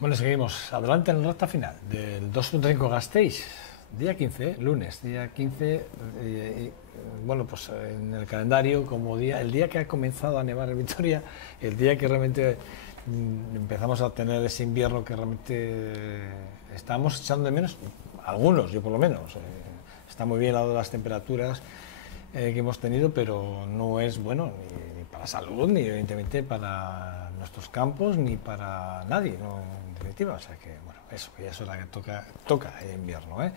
Bueno, seguimos adelante en la recta final del 2.5 Gasteiz, día 15, lunes, día 15, bueno, pues en el calendario como el día que ha comenzado a nevar en Vitoria, el día que realmente empezamos a tener ese invierno que realmente estamos echando de menos, algunos, yo por lo menos. Está muy bien dado las temperaturas que hemos tenido, pero no es bueno ni para la salud, ni evidentemente para nuestros campos, ni para nadie, ¿no? En definitiva. O sea que, bueno, eso, que ya es hora que toca el invierno, ¿eh?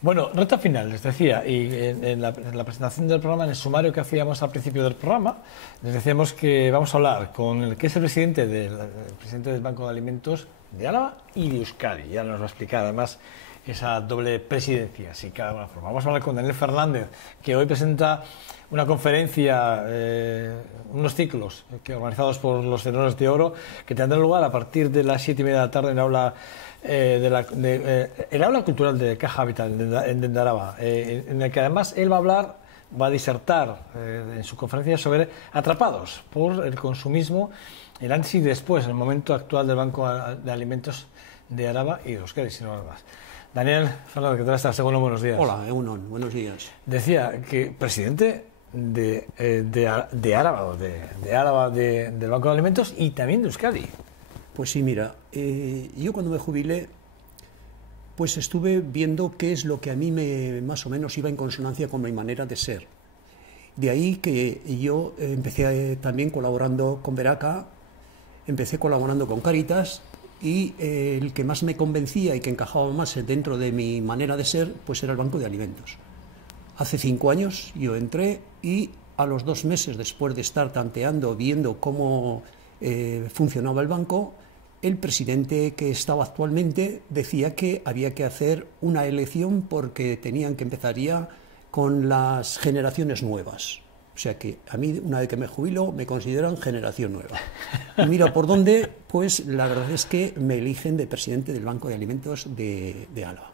Bueno, recta final, les decía, y en la presentación del programa, en el sumario que hacíamos al principio del programa, les decíamos que vamos a hablar con el que es el presidente del Banco de Alimentos de Álava y de Euskadi. Ya nos lo ha explicado, además, esa doble presidencia. Así que, bueno, pues vamos a hablar con Daniel Fernández, que hoy presenta una conferencia, unos ciclos organizados por los Tenores de Oro, que tendrán lugar a partir de las 7:30 de la tarde en el aula, el aula cultural de Caja Vital en Dendaraba, en el que además él va a disertar en su conferencia sobre atrapados por el consumismo, el antes y después, en el momento actual del Banco de Alimentos de Álava y de Euskadi, si no más. Daniel Fernández, ¿qué tal estás? Segundo, buenos días. Hola, Egunon, buenos días. Decía que presidente de Álava, del Banco de Alimentos y también de Euskadi. Pues sí, mira, yo cuando me jubilé, pues estuve viendo qué es lo que a mí más o menos iba en consonancia con mi manera de ser. De ahí que yo empecé también colaborando con Veraca, empecé colaborando con Cáritas, y el que más me convencía y que encajaba más dentro de mi manera de ser, pues era el Banco de Alimentos. Hace 5 años yo entré y a los 2 meses después de estar tanteando, viendo cómo funcionaba el banco, el presidente que estaba actualmente decía que había que hacer una elección porque tenían que empezar ya con las generaciones nuevas. O sea que a mí, una vez que me jubilo, me consideran generación nueva. Y mira por dónde, pues la verdad es que me eligen de presidente del Banco de Alimentos de Álava.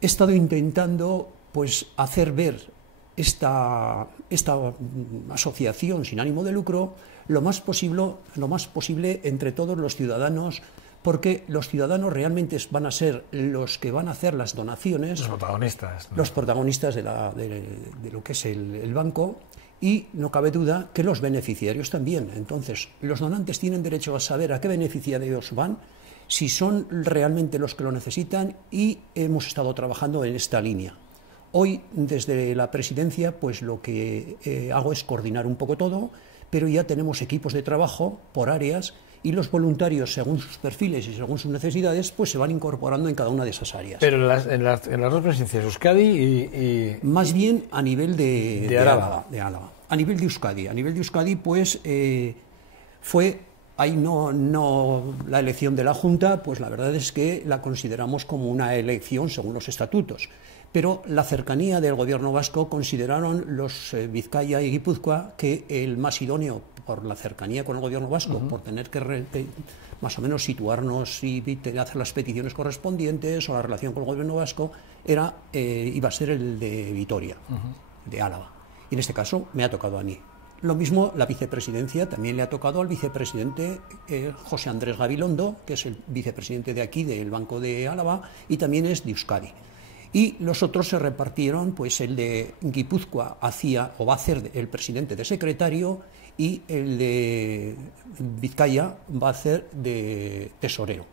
He estado intentando pues hacer ver esta asociación sin ánimo de lucro lo más posible entre todos los ciudadanos, porque los ciudadanos realmente van a ser los que van a hacer las donaciones, los protagonistas, ¿no? Los protagonistas de lo que es el banco, y no cabe duda que los beneficiarios también. Entonces, los donantes tienen derecho a saber a qué beneficiarios van, si son realmente los que lo necesitan, y hemos estado trabajando en esta línea. Hoy, desde la presidencia, pues lo que hago es coordinar un poco todo, pero ya tenemos equipos de trabajo por áreas, y los voluntarios, según sus perfiles y según sus necesidades, pues se van incorporando en cada una de esas áreas. Pero en las dos presidencias, Euskadi y más bien a nivel de Álava. A nivel de Euskadi, pues fue ahí no la elección de la Junta, pues la verdad es que la consideramos como una elección según los estatutos. Pero la cercanía del gobierno vasco consideraron los Vizcaya y Guipúzcoa que el más idóneo, por la cercanía con el gobierno vasco, por tener que más o menos situarnos y hacer las peticiones correspondientes o la relación con el gobierno vasco, iba a ser el de Vitoria, de Álava. Y en este caso me ha tocado a mí. Lo mismo, la vicepresidencia también le ha tocado al vicepresidente José Andrés Gabilondo, que es el vicepresidente de aquí, del Banco de Álava, y también es de Euskadi. Y los otros se repartieron, pues el de Guipúzcoa va a ser el presidente de secretario, y el de Vizcaya va a ser de tesorero.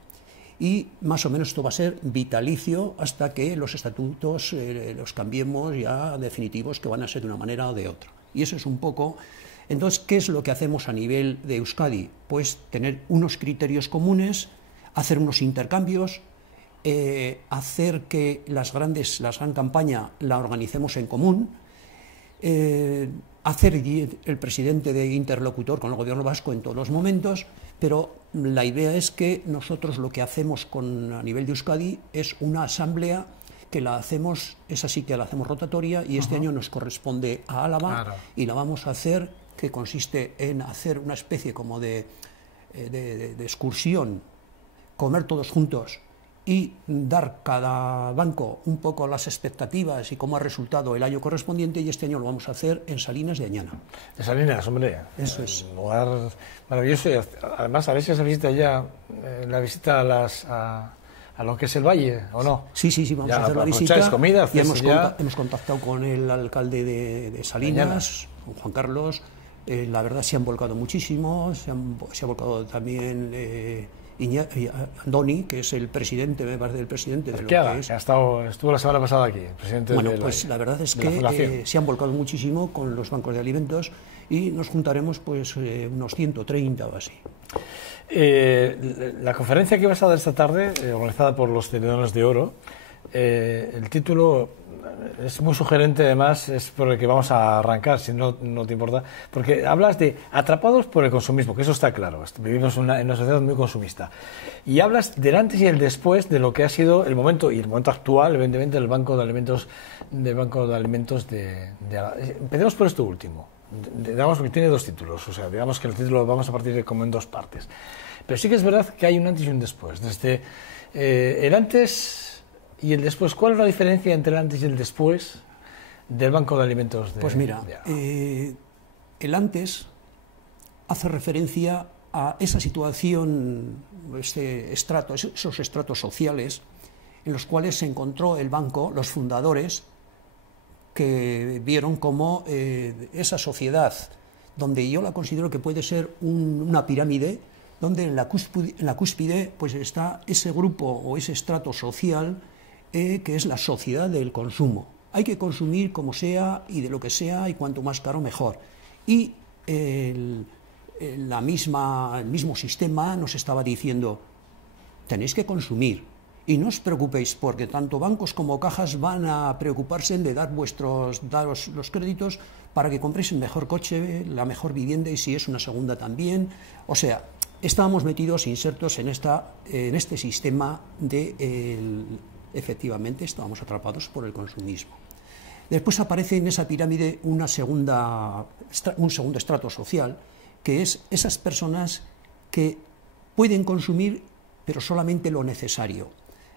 Y más o menos esto va a ser vitalicio hasta que los estatutos los cambiemos ya definitivos, que van a ser de una manera o de otra. Y eso es un poco. Entonces, ¿qué es lo que hacemos a nivel de Euskadi? Pues tener unos criterios comunes, hacer unos intercambios, hacer que la gran campaña la organicemos en común, hacer el presidente de interlocutor con el gobierno vasco en todos los momentos, pero la idea es que nosotros lo que hacemos a nivel de Euskadi es una asamblea que la hacemos rotatoria, y este año nos corresponde a Álava, claro. Y la vamos a hacer, que consiste en hacer una especie como de excursión, comer todos juntos y dar cada banco un poco las expectativas y cómo ha resultado el año correspondiente, y este año lo vamos a hacer en Salinas de Añana. De Salinas, hombre. Eso es. Un lugar maravilloso. Y además, a ver si se visita ya la visita a lo que es el valle, ¿o no? Sí, vamos ya a hacer la visita. Comida, y hemos contactado con el alcalde de Salinas, con Juan Carlos. La verdad se han volcado muchísimo, se ha volcado también Andoni, que es el presidente, me parece, el presidente de lo que es. Estuvo la semana pasada aquí, el presidente Bueno, pues la verdad es que se han volcado muchísimo con los bancos de alimentos y nos juntaremos pues unos 130 o así. La conferencia que vas a dar esta tarde, organizada por los Tenedores de Oro, el título es muy sugerente, además es por el que vamos a arrancar, si no te importa, porque hablas de atrapados por el consumismo, que eso está claro, vivimos en una sociedad muy consumista, y hablas del antes y el después de lo que ha sido el momento, y el momento actual, evidentemente, del Banco de Alimentos empecemos por esto último. Digamos que tiene dos títulos, o sea, digamos que el título vamos a partir como en dos partes, pero sí que es verdad que hay un antes y un después. Desde el antes y el después, ¿cuál es la diferencia entre el antes y el después del Banco de Alimentos? Pues mira, el antes hace referencia a esa situación, esos estratos sociales en los cuales se encontró el banco, los fundadores, que vieron como esa sociedad, donde yo la considero que puede ser una pirámide, donde en la cúspide pues está ese grupo o ese estrato social que es la sociedad del consumo. Hay que consumir como sea y de lo que sea, y cuanto más caro mejor. Y el mismo sistema nos estaba diciendo: tenéis que consumir y no os preocupéis, porque tanto bancos como cajas van a preocuparse de daros los créditos para que compréis el mejor coche, la mejor vivienda, y si es una segunda también. O sea, estábamos metidos, insertos en este sistema efectivamente estábamos atrapados por el consumismo. Después aparece en esa pirámide un segundo estrato social, que es esas personas que pueden consumir, pero solamente lo necesario.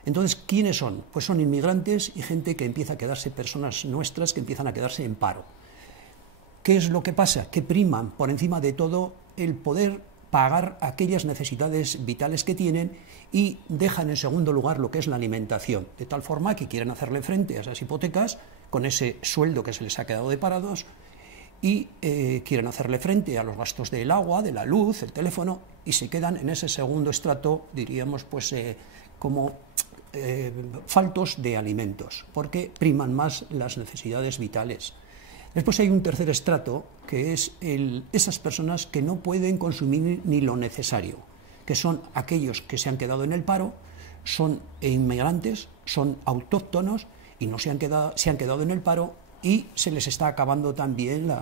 Entonces, ¿quiénes son? Pues son inmigrantes y gente que empieza a quedarse, personas nuestras que empiezan a quedarse en paro. ¿Qué es lo que pasa? Que priman por encima de todo el poder pagar aquellas necesidades vitales que tienen y dejan en segundo lugar lo que es la alimentación, de tal forma que quieren hacerle frente a esas hipotecas con ese sueldo que se les ha quedado de parados, y quieren hacerle frente a los gastos del agua, de la luz, el teléfono, y se quedan en ese segundo estrato, diríamos, pues como faltos de alimentos, porque priman más las necesidades vitales. Después hay un tercer estrato, que es esas personas que no pueden consumir ni lo necesario, que son aquellos que se han quedado en el paro, son inmigrantes, son autóctonos y no se han quedado en el paro, y se les está acabando también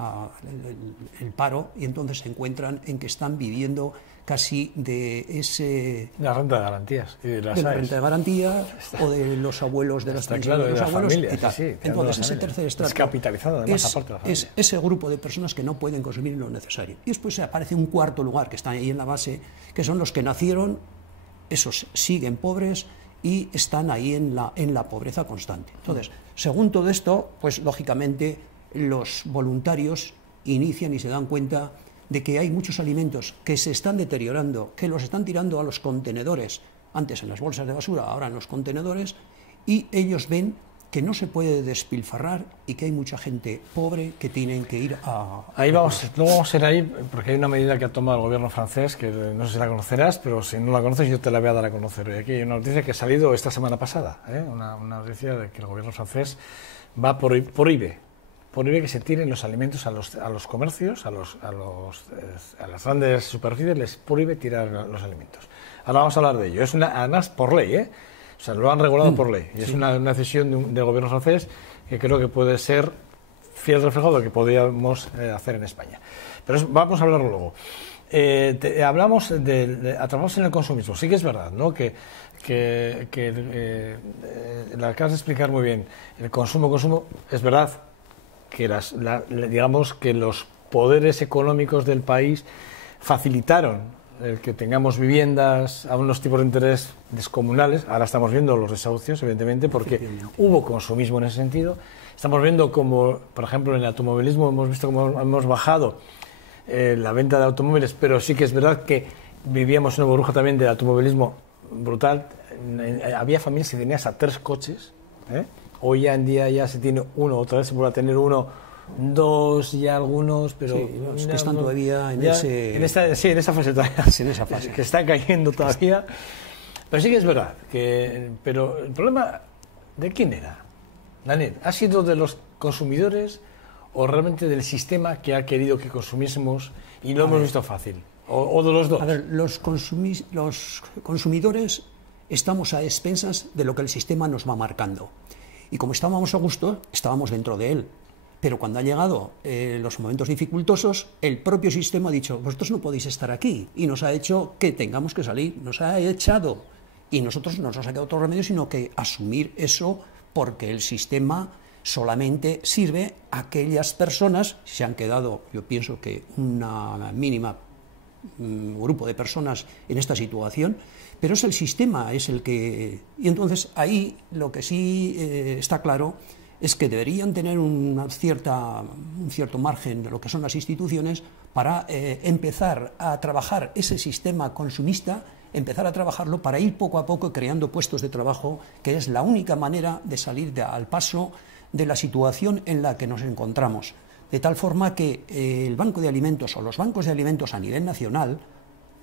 el paro, y entonces se encuentran en que están viviendo casi de la renta de garantías y de la renta de garantía o de los abuelos, de las pensiones de los abuelos, familia, y tal. sí, entonces ese tercer estrato descapitalizado, además, aparte de la familia. Es ese grupo de personas que no pueden consumir lo necesario. Y después aparece un cuarto lugar que está ahí en la base, que son los que nacieron, esos siguen pobres y están ahí en la pobreza constante. Entonces, según todo esto, pues lógicamente los voluntarios inician y se dan cuenta de que hay muchos alimentos que se están deteriorando, que los están tirando a los contenedores, antes en las bolsas de basura, ahora en los contenedores, y ellos ven que no se puede despilfarrar y que hay mucha gente pobre que tienen que ir a... Luego vamos a ir ahí, porque hay una medida que ha tomado el gobierno francés, que no sé si la conocerás, pero si no la conoces yo te la voy a dar a conocer hoy. Aquí hay una noticia que ha salido esta semana pasada, una noticia de que el gobierno francés prohíbe que se tiren los alimentos a los comercios, a las grandes superficies, les prohíbe tirar los alimentos. Ahora vamos a hablar de ello. Es además por ley, O sea, lo han regulado por ley. Y es una decisión del gobierno francés que creo que puede ser fiel reflejo de lo que podríamos hacer en España. Pero vamos a hablarlo luego. Hablamos atrapamos en el consumismo. Sí que es verdad, ¿no? Que la acabas de explicar muy bien. El consumo, es verdad que digamos que los poderes económicos del país facilitaron el que tengamos viviendas a unos tipos de interés descomunales. Ahora estamos viendo los desahucios, evidentemente, porque hubo consumismo en ese sentido. Estamos viendo como, por ejemplo, en el automovilismo hemos visto cómo hemos bajado la venta de automóviles, pero sí que es verdad que vivíamos una burbuja también del automovilismo brutal. Había familias que tenían hasta 3 coches. Hoy en día ya se tiene uno, otra vez se vuelve a tener uno, 2 ya algunos, pero sí, los que están todavía en esa fase todavía, en esa fase que está cayendo todavía. Pero sí que es verdad pero el problema, ¿de quién era, Daniel? ¿Ha sido de los consumidores o realmente del sistema que ha querido que consumiésemos y lo hemos visto fácil? ¿O de los dos? A ver, los consumidores estamos a expensas de lo que el sistema nos va marcando. Y como estábamos a gusto, estábamos dentro de él. Pero cuando han llegado los momentos dificultosos, el propio sistema ha dicho, vosotros no podéis estar aquí. Y nos ha hecho que tengamos que salir, nos ha echado. Y nosotros no nos ha quedado otro remedio sino que asumir eso, porque el sistema solamente sirve a aquellas personas, se han quedado, yo pienso que una mínima grupo de personas en esta situación, pero es el sistema, es el que... Y entonces ahí lo que sí está claro es que deberían tener un cierto margen de lo que son las instituciones para empezar a trabajar ese sistema consumista, empezar a trabajarlo para ir poco a poco creando puestos de trabajo, que es la única manera de salir al paso de la situación en la que nos encontramos. De tal forma que el Banco de Alimentos o los bancos de alimentos a nivel nacional,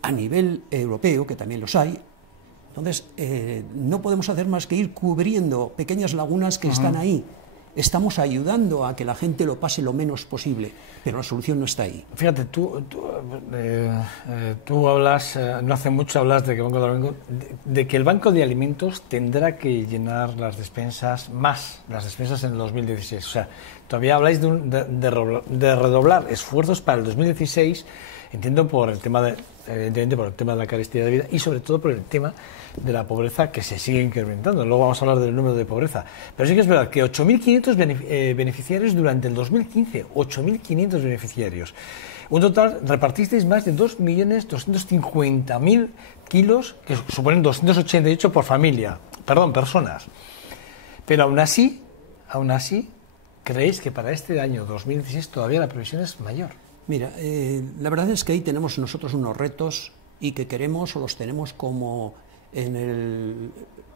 a nivel europeo, que también los hay, entonces no podemos hacer más que ir cubriendo pequeñas lagunas que están ahí. Estamos ayudando a que la gente lo pase lo menos posible, pero la solución no está ahí. Fíjate, tú hablas, no hace mucho hablas de que el Banco de Alimentos tendrá que llenar las despensas en el 2016. O sea, todavía habláis de redoblar esfuerzos para el 2016, entiendo evidentemente por el tema de la carestía de vida y sobre todo por el tema de la pobreza, que se sigue incrementando. Luego vamos a hablar del número de pobreza. Pero sí que es verdad que 8.500 beneficiarios durante el 2015. 8.500 beneficiarios. Un total, repartisteis más de 2.250.000 kilos, que suponen 288 por personas. Pero aún así, ¿creéis que para este año 2016 todavía la previsión es mayor? Mira, la verdad es que ahí tenemos nosotros unos retos y que queremos o los tenemos como en el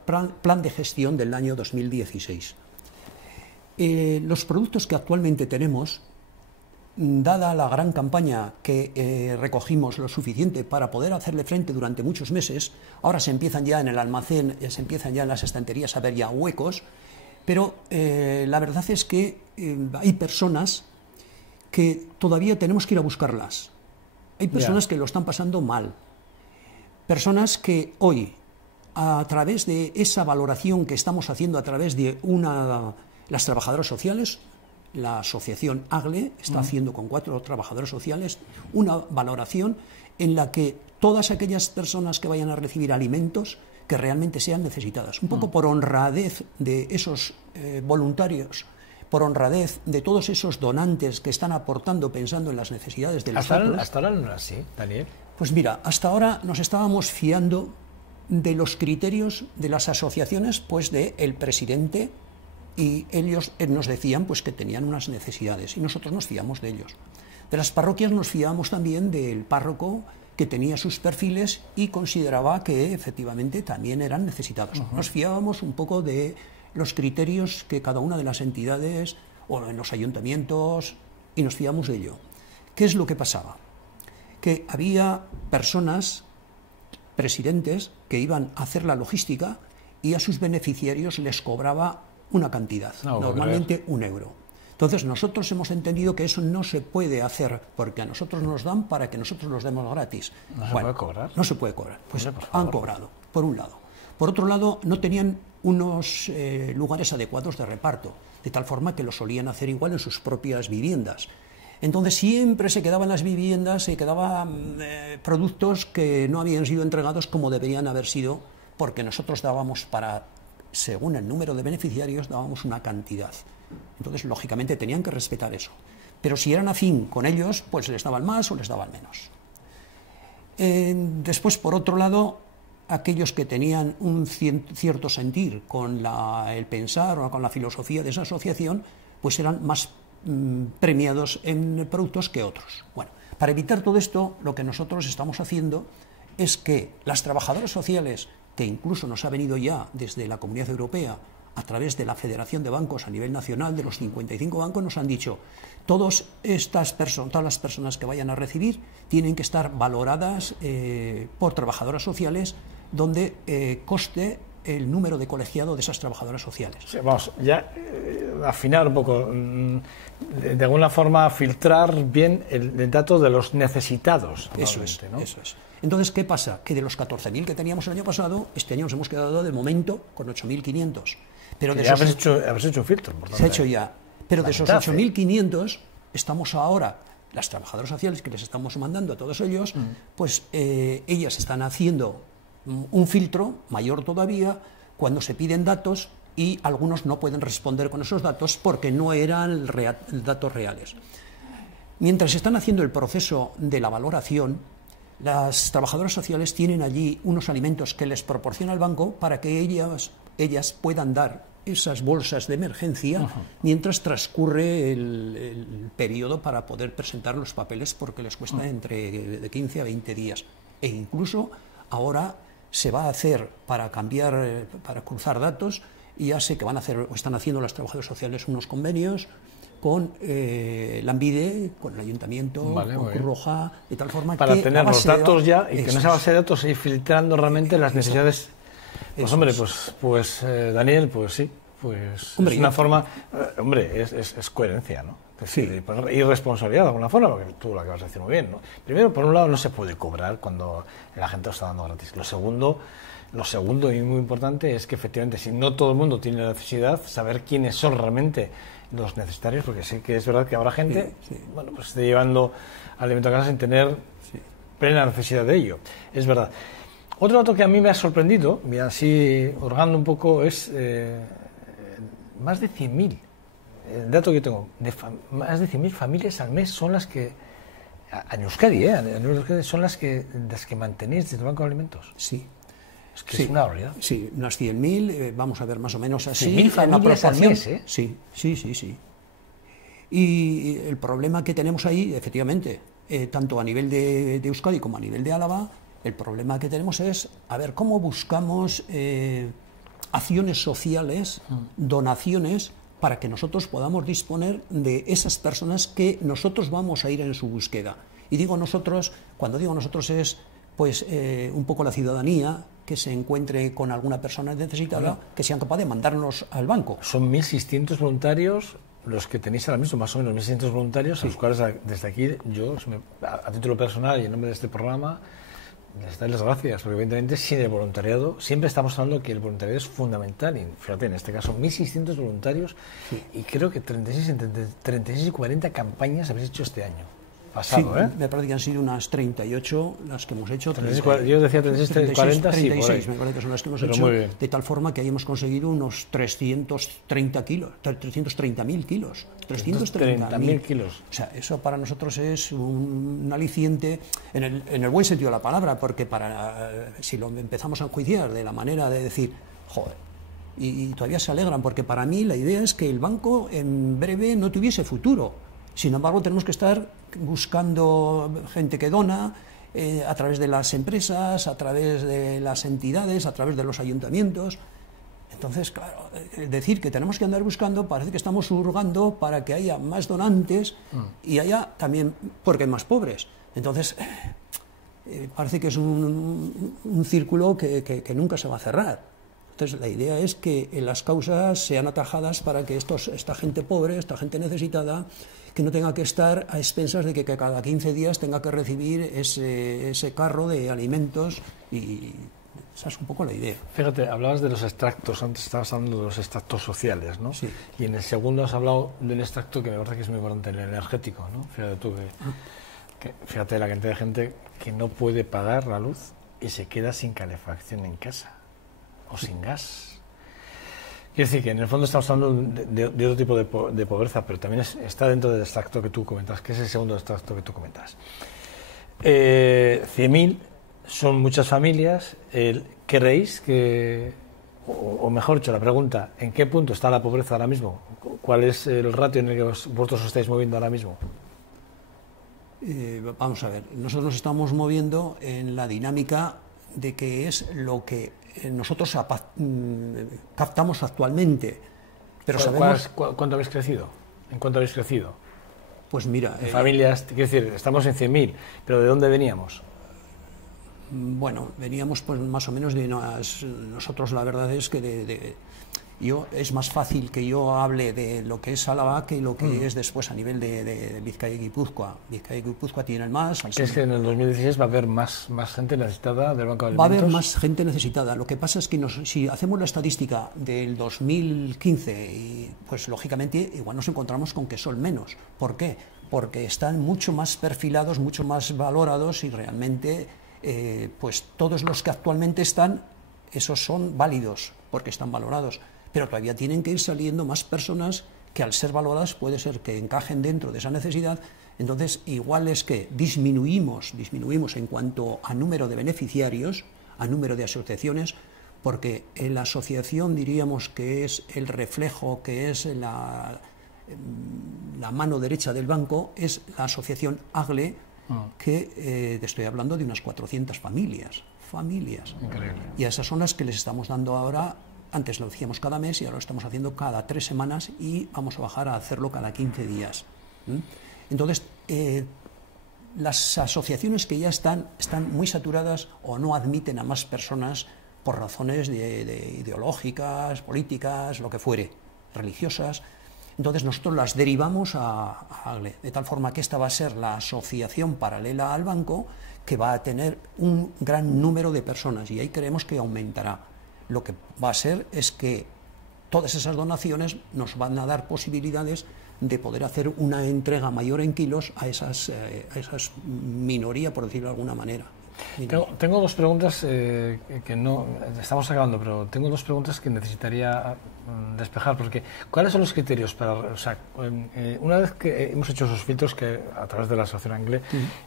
plan de gestión del año 2016. Los productos que actualmente tenemos, dada la gran campaña que recogimos lo suficiente para poder hacerle frente durante muchos meses, ahora se empiezan ya en el almacén, se empiezan ya en las estanterías a ver ya huecos, pero la verdad es que hay personas que todavía tenemos que ir a buscarlas. Hay personas que lo están pasando mal. Personas que hoy, a través de esa valoración que estamos haciendo a través de las trabajadoras sociales, la asociación AGLE está haciendo con 4 trabajadoras sociales una valoración en la que todas aquellas personas que vayan a recibir alimentos que realmente sean necesitadas, un poco por honradez de esos voluntarios, por honradez de todos esos donantes que están aportando pensando en las necesidades de los otros. ¿Hasta ahora no era así, Daniel? Pues mira, hasta ahora nos estábamos fiando de los criterios de las asociaciones, pues del presidente, y ellos nos decían pues que tenían unas necesidades y nosotros nos fiamos de ellos. De las parroquias nos fiábamos también del párroco, que tenía sus perfiles y consideraba que efectivamente también eran necesitados. Nos fiábamos un poco de los criterios que cada una de las entidades o en los ayuntamientos, y nos fiamos de ello. ¿Qué es lo que pasaba? Que había personas, presidentes, que iban a hacer la logística y a sus beneficiarios les cobraba una cantidad, normalmente €1. Entonces nosotros hemos entendido que eso no se puede hacer porque a nosotros nos dan para que nosotros los demos gratis. ¿No se puede cobrar? No se puede cobrar. Pues han cobrado, por un lado. Por otro lado, no tenían unos lugares adecuados de reparto, de tal forma que lo solían hacer igual en sus propias viviendas. Entonces siempre se quedaban las viviendas, se quedaban productos que no habían sido entregados como deberían haber sido, porque nosotros dábamos según el número de beneficiarios, dábamos una cantidad. Entonces, lógicamente, tenían que respetar eso. Pero si eran afín con ellos, pues les daban más o les daban menos. Después, por otro lado, aquellos que tenían un cierto sentir con el pensar o con la filosofía de esa asociación, pues eran más premiados en productos que otros. Bueno, para evitar todo esto, lo que nosotros estamos haciendo es que las trabajadoras sociales, que incluso nos ha venido ya desde la Comunidad Europea, a través de la Federación de Bancos a nivel nacional, de los 55 bancos, nos han dicho, todas las personas que vayan a recibir tienen que estar valoradas por trabajadoras sociales, donde coste el número de colegiado de esas trabajadoras sociales. Sí, vamos, ya afinar un poco, de alguna forma filtrar bien el dato de los necesitados. Eso es, ¿no? Eso es. Entonces, ¿qué pasa? Que de los 14.000 que teníamos el año pasado, este año nos hemos quedado de momento con 8.500. Pero de ya esos, habéis hecho un filtro. Por tanto, se ha hecho ya. Pero de esos 8.500 estamos ahora, las trabajadoras sociales que les estamos mandando a todos ellos, pues ellas están haciendo un filtro mayor todavía cuando se piden datos y algunos no pueden responder con esos datos porque no eran datos reales. Mientras están haciendo el proceso de la valoración, las trabajadoras sociales tienen allí unos alimentos que les proporciona el banco para que ellas puedan dar esas bolsas de emergencia mientras transcurre el periodo para poder presentar los papeles, porque les cuesta entre de 15 a 20 días. E incluso ahora se va a hacer para cambiar, para cruzar datos, y ya sé que van a hacer o están haciendo las trabajadoras sociales unos convenios con la ANVIDE, con el Ayuntamiento, con Cruz Roja, de tal forma para que tener los datos ya y que en esa base de datos ir filtrando realmente las necesidades. Pues hombre, pues Daniel, pues sí, pues hombre, es una forma, hombre, es coherencia, ¿no? Sí. Y responsabilidad de alguna forma, porque tú lo acabas de decir muy bien, ¿no? Primero, por un lado, no se puede cobrar cuando la gente lo está dando gratis. Lo segundo y muy importante es que efectivamente, si no todo el mundo tiene la necesidad, saber quiénes son realmente los necesitarios, porque sí que es verdad que habrá gente, bueno, pues esté llevando alimento a casa sin tener plena necesidad de ello. Es verdad. Otro dato que a mí me ha sorprendido, mira, así hurgando un poco, es más de 100.000. El dato que yo tengo, más de 100.000 familias al mes son las que, en Euskadi, son las que mantenéis desde el Banco de Alimentos. Sí. Es que es una realidad. Sí, unas 100.000, vamos a ver más o menos así. 100.000 familias al mes, ¿eh? Sí. Y el problema que tenemos ahí, efectivamente, tanto a nivel de Euskadi como a nivel de Álava, el problema que tenemos es, a ver, cómo buscamos acciones sociales, donaciones, para que nosotros podamos disponer de esas personas que nosotros vamos a ir en su búsqueda. Y digo nosotros, cuando digo nosotros es, pues, un poco la ciudadanía que se encuentre con alguna persona necesitada, que sean capaces de mandarnos al banco. Son 1.600 voluntarios los que tenéis ahora mismo, más o menos 1.600 voluntarios, a los cuales desde aquí yo, a título personal y en nombre de este programa, les doy las gracias, porque evidentemente sin el voluntariado, siempre estamos hablando que el voluntariado es fundamental, y fíjate, en este caso 1.600 voluntarios, y creo que 36 y 40 campañas habéis hecho este año pasado, sí, me parece que han sido unas 38 las que hemos hecho. 36, yo decía 36, 40, 36, sí, me parece que son las que hemos pero hecho, de tal forma que hayamos conseguido unos 330.000 kilos, 330.000 kilos. O sea, eso para nosotros es un aliciente en el buen sentido de la palabra, porque si lo empezamos a enjuiciar de la manera de decir, joder, y todavía se alegran, porque para mí la idea es que el banco en breve no tuviese futuro. Sin embargo, tenemos que estar buscando gente que dona a través de las empresas, a través de las entidades, a través de los ayuntamientos. Entonces, claro, decir que tenemos que andar buscando, parece que estamos hurgando para que haya más donantes y haya también, porque hay más pobres. Entonces, parece que es un círculo que nunca se va a cerrar. Entonces, la idea es que las causas sean atajadas para que esta gente pobre, esta gente necesitada, que no tenga que estar a expensas de que cada 15 días tenga que recibir ese carro de alimentos, y esa es un poco la idea. Fíjate, hablabas de los extractos, antes estabas hablando de los extractos sociales, ¿no? Sí. Y en el segundo has hablado del extracto que me parece que es muy importante, el energético, ¿no? Fíjate tú, fíjate la cantidad de gente que no puede pagar la luz y se queda sin calefacción en casa, o sin gas. Quiero decir que en el fondo estamos hablando de otro tipo de pobreza, pero también está dentro del extracto que tú comentas, que es el segundo extracto que tú comentas. 100.000 son muchas familias. ¿Creéis que, o mejor dicho, la pregunta, ¿en qué punto está la pobreza ahora mismo? ¿Cuál es el ratio en el que vosotros os estáis moviendo ahora mismo? Vamos a ver, nosotros nos estamos moviendo en la dinámica de que es lo que nosotros captamos actualmente. Pero sabemos... ¿Cuánto habéis crecido? ¿En cuánto habéis crecido? Pues mira... En familias, quiero decir, estamos en 100.000, pero ¿de dónde veníamos? Bueno, veníamos pues más o menos de nosotros, la verdad es que es más fácil que yo hable de lo que es Álava que lo que es después a nivel de Vizcaya y Guipúzcoa. Vizcaya y Guipúzcoa tienen más. Es que en el 2016 va a haber más gente necesitada del Banco de Alimentos. Va a haber más gente necesitada. Lo que pasa es que si hacemos la estadística del 2015, pues lógicamente igual nos encontramos con que son menos. ¿Por qué? Porque están mucho más perfilados, mucho más valorados y realmente pues todos los que actualmente están, esos son válidos porque están valorados. Pero todavía tienen que ir saliendo más personas que al ser valoradas puede ser que encajen dentro de esa necesidad. Entonces, igual es que disminuimos en cuanto a número de beneficiarios, a número de asociaciones, porque en la asociación diríamos que es el reflejo, que es la mano derecha del banco, es la asociación AGLE, que te estoy hablando de unas 400 familias. Increíble. Y a esas son las que les estamos dando ahora. Antes lo hacíamos cada mes y ahora lo estamos haciendo cada 3 semanas y vamos a bajar a hacerlo cada 15 días. Entonces, las asociaciones que ya están muy saturadas o no admiten a más personas por razones de ideológicas, políticas, lo que fuere, religiosas. Entonces nosotros las derivamos a AGLE, de tal forma que esta va a ser la asociación paralela al banco que va a tener un gran número de personas y ahí creemos que aumentará. Lo que va a ser es que todas esas donaciones nos van a dar posibilidades de poder hacer una entrega mayor en kilos a esas minoría, por decirlo de alguna manera. Tengo dos preguntas que no estamos acabando, pero tengo dos preguntas que necesitaría despejar, porque ¿cuáles son los criterios para, o sea, una vez que hemos hecho esos filtros que a través de la asociación AGLE,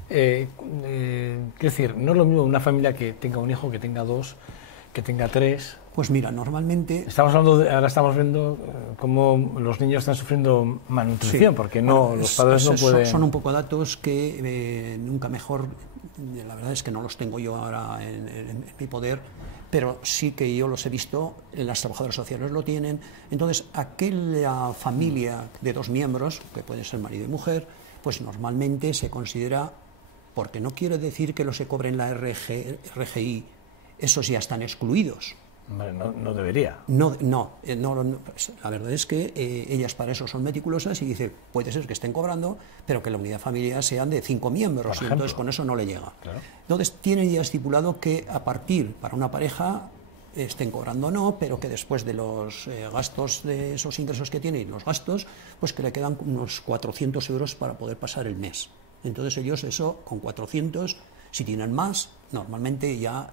quiero decir, no es lo mismo una familia que tenga un hijo, que tenga dos, que tenga tres? Pues mira, normalmente... Ahora estamos viendo cómo los niños están sufriendo malnutrición, porque los padres no pueden... Son un poco datos que nunca mejor, la verdad es que no los tengo yo ahora en mi poder, pero sí que yo los he visto, las trabajadoras sociales lo tienen. Entonces, aquella familia de 2 miembros, que pueden ser marido y mujer, pues normalmente se considera, porque no quiere decir que los que cobren la RGI, esos ya están excluidos. Hombre, no debería. No, la verdad es que ellas para eso son meticulosas y dice, puede ser que estén cobrando, pero que la unidad familiar sean de 5 miembros, y entonces con eso no le llega. Claro. Entonces tienen ya estipulado que a partir, para una pareja, estén cobrando o no, pero que después de los gastos de esos ingresos que tienen y los gastos, pues que le quedan unos 400 euros para poder pasar el mes. Entonces ellos eso, con 400, si tienen más, normalmente ya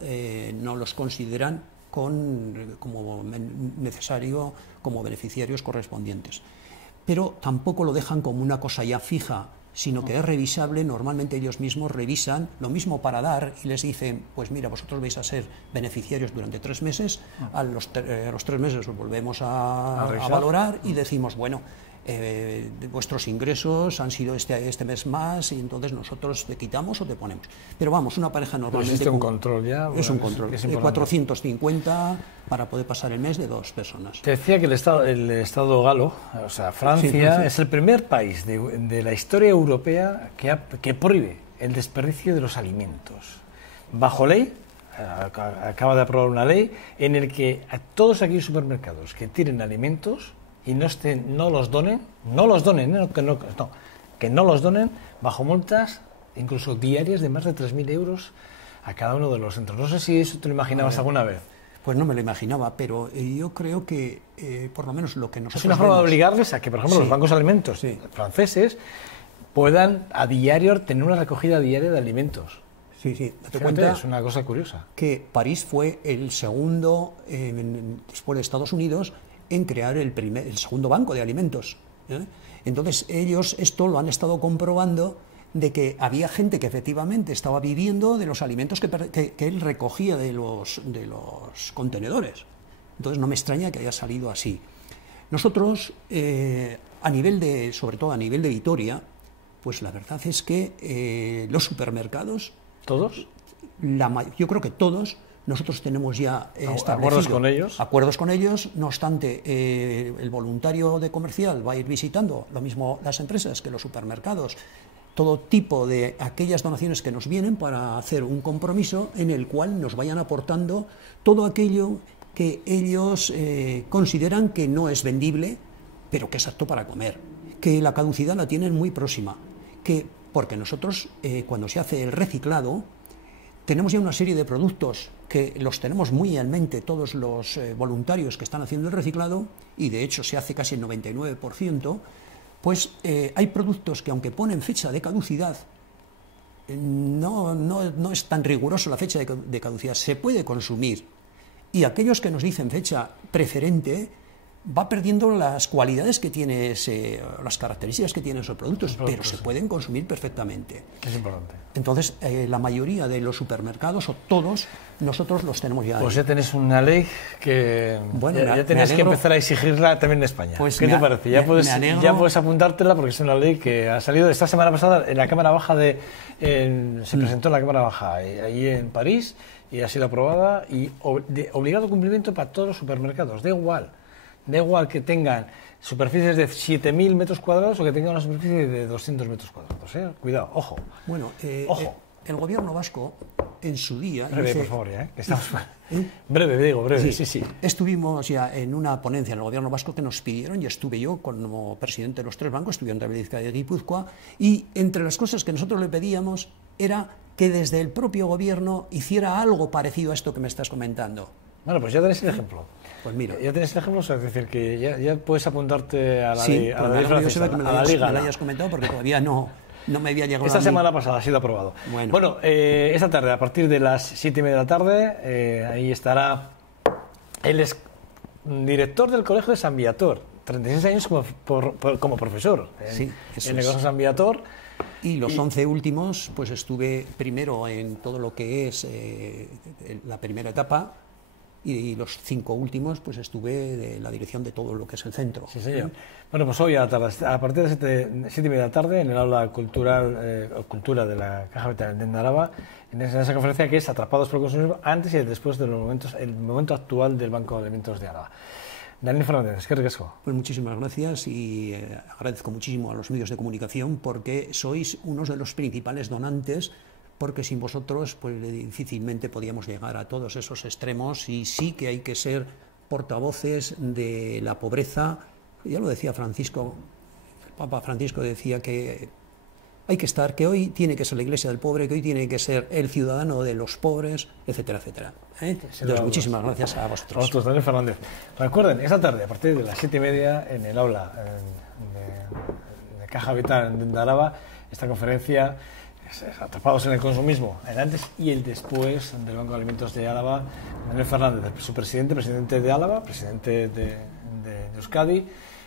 no los consideran como necesario, como beneficiarios correspondientes. Pero tampoco lo dejan como una cosa ya fija, sino que es revisable. Normalmente ellos mismos revisan lo mismo para dar y les dicen, pues mira, vosotros vais a ser beneficiarios durante 3 meses, a los 3 meses os volvemos a valorar y decimos, bueno, vuestros ingresos han sido este mes más y entonces nosotros te quitamos o te ponemos. Pero vamos, una pareja normalmente... ¿Existe un control ya? Es un control, de 450 para poder pasar el mes de 2 personas. Te decía que el Estado galo, o sea, Francia, es el primer país de la historia europea que prohíbe el desperdicio de los alimentos. Bajo ley, acaba de aprobar una ley en la que a todos aquellos supermercados que tiren alimentos y no los donen, que no los donen bajo multas, incluso diarias, de más de 3.000 euros a cada uno de los centros. No sé si eso te lo imaginabas alguna vez. Pues no me lo imaginaba, pero yo creo que por lo menos lo que nosotros... Es una forma de obligarles a que, por ejemplo, los bancos de alimentos franceses puedan a diario tener una recogida diaria de alimentos. Sí, date cuenta, es una cosa curiosa. Que París fue el segundo, después de Estados Unidos, en crear el segundo banco de alimentos. Entonces ellos esto lo han estado comprobando de que había gente que efectivamente estaba viviendo de los alimentos que él recogía de los contenedores. Entonces no me extraña que haya salido así. Nosotros, sobre todo a nivel de Vitoria, pues la verdad es que los supermercados... ¿Todos? Yo creo que todos. Nosotros tenemos ya ¿Acuerdos con ellos? Acuerdos con ellos, no obstante, el voluntario de comercial va a ir visitando, lo mismo las empresas que los supermercados, todo tipo de aquellas donaciones que nos vienen para hacer un compromiso en el cual nos vayan aportando todo aquello que ellos consideran que no es vendible, pero que es apto para comer, que la caducidad la tienen muy próxima, porque nosotros, cuando se hace el reciclado, tenemos ya una serie de productos que los tenemos muy en mente todos los voluntarios que están haciendo el reciclado, y de hecho se hace casi el 99%, pues hay productos que, aunque ponen fecha de caducidad, no es tan riguroso la fecha de caducidad, se puede consumir. Y aquellos que nos dicen fecha preferente, va perdiendo las cualidades que tiene las características que tienen esos productos, pero se pueden consumir perfectamente. Es importante. Entonces, la mayoría de los supermercados, o todos, nosotros los tenemos ya. Pues ya tenéis una ley que ya tenéis que empezar a exigirla también en España. Pues ¿Qué te parece? Ya puedes apuntártela, porque es una ley que ha salido esta semana pasada en la Cámara Baja se presentó en la Cámara Baja ahí en París, y ha sido aprobada, y de obligado cumplimiento para todos los supermercados. Da igual que tengan superficies de 7.000 metros cuadrados o que tengan una superficie de 200 metros cuadrados. Cuidado, ojo. Bueno, ojo. El gobierno vasco, en su día... Breve, por favor, ya. Estamos... Breve. Sí. Estuvimos ya en una ponencia en el gobierno vasco que nos pidieron, y estuve yo como presidente de los 3 bancos, estuve en Vizcaya y Guipúzcoa, y entre las cosas que nosotros le pedíamos era que desde el propio gobierno hiciera algo parecido a esto que me estás comentando. Bueno, pues ya tenéis el ejemplo. Pues mira. Ya tienes el ejemplo, es decir, que ya puedes apuntarte a la ley, a la Liga. Me la hayas comentado, porque todavía no me había llegado. Esta semana pasada ha sido aprobado. Bueno, esta tarde, a partir de las 7:30 de la tarde, ahí estará el director del Colegio de San Viator, 36 años como profesor en el Colegio de San Viator. Y los 11 últimos, pues estuve primero en todo lo que es la primera etapa, y los 5 últimos, pues estuve de la dirección de todo lo que es el centro. Sí, señor. Bueno, pues hoy a partir de 7:30 de la tarde, en el aula cultura de la Caja Vital de Araba, en esa conferencia que es Atrapados por el consumismo, antes y después de el momento actual del Banco de Alimentos de Araba. Daniel Fernández, ¿qué riesgo? Pues muchísimas gracias, y agradezco muchísimo a los medios de comunicación, porque sois unos de los principales donantes, porque sin vosotros pues difícilmente podíamos llegar a todos esos extremos, y sí que hay que ser portavoces de la pobreza. Ya lo decía Francisco, el Papa Francisco decía que hay que estar, que hoy tiene que ser la Iglesia del pobre, que hoy tiene que ser el ciudadano de los pobres, etcétera, etcétera. Entonces, muchísimas gracias a vosotros. A vosotros, Daniel Fernández. Recuerden, esta tarde, a partir de las 7:30, en el aula de Caja Vital de Araba, esta conferencia, Atrapados en el consumismo, el antes y el después del Banco de Alimentos de Álava, Daniel Fernández, su presidente de Álava, presidente de Euskadi,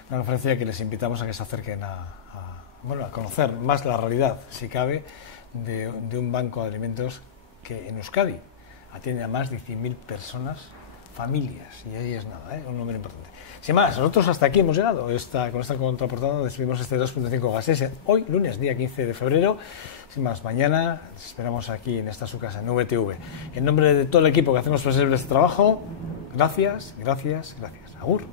una conferencia que les invitamos a que se acerquen a conocer más la realidad, si cabe, de un banco de alimentos que en Euskadi atiende a más de 100.000 personas, familias, y ahí es nada, un número importante. Sin más, nosotros hasta aquí hemos llegado. Con esta contraportada despedimos este 2.5 Gas hoy, lunes, día 15 de febrero. Sin más, mañana esperamos aquí en esta su casa, en VTV. En nombre de todo el equipo que hacemos posible este trabajo, gracias. Agur.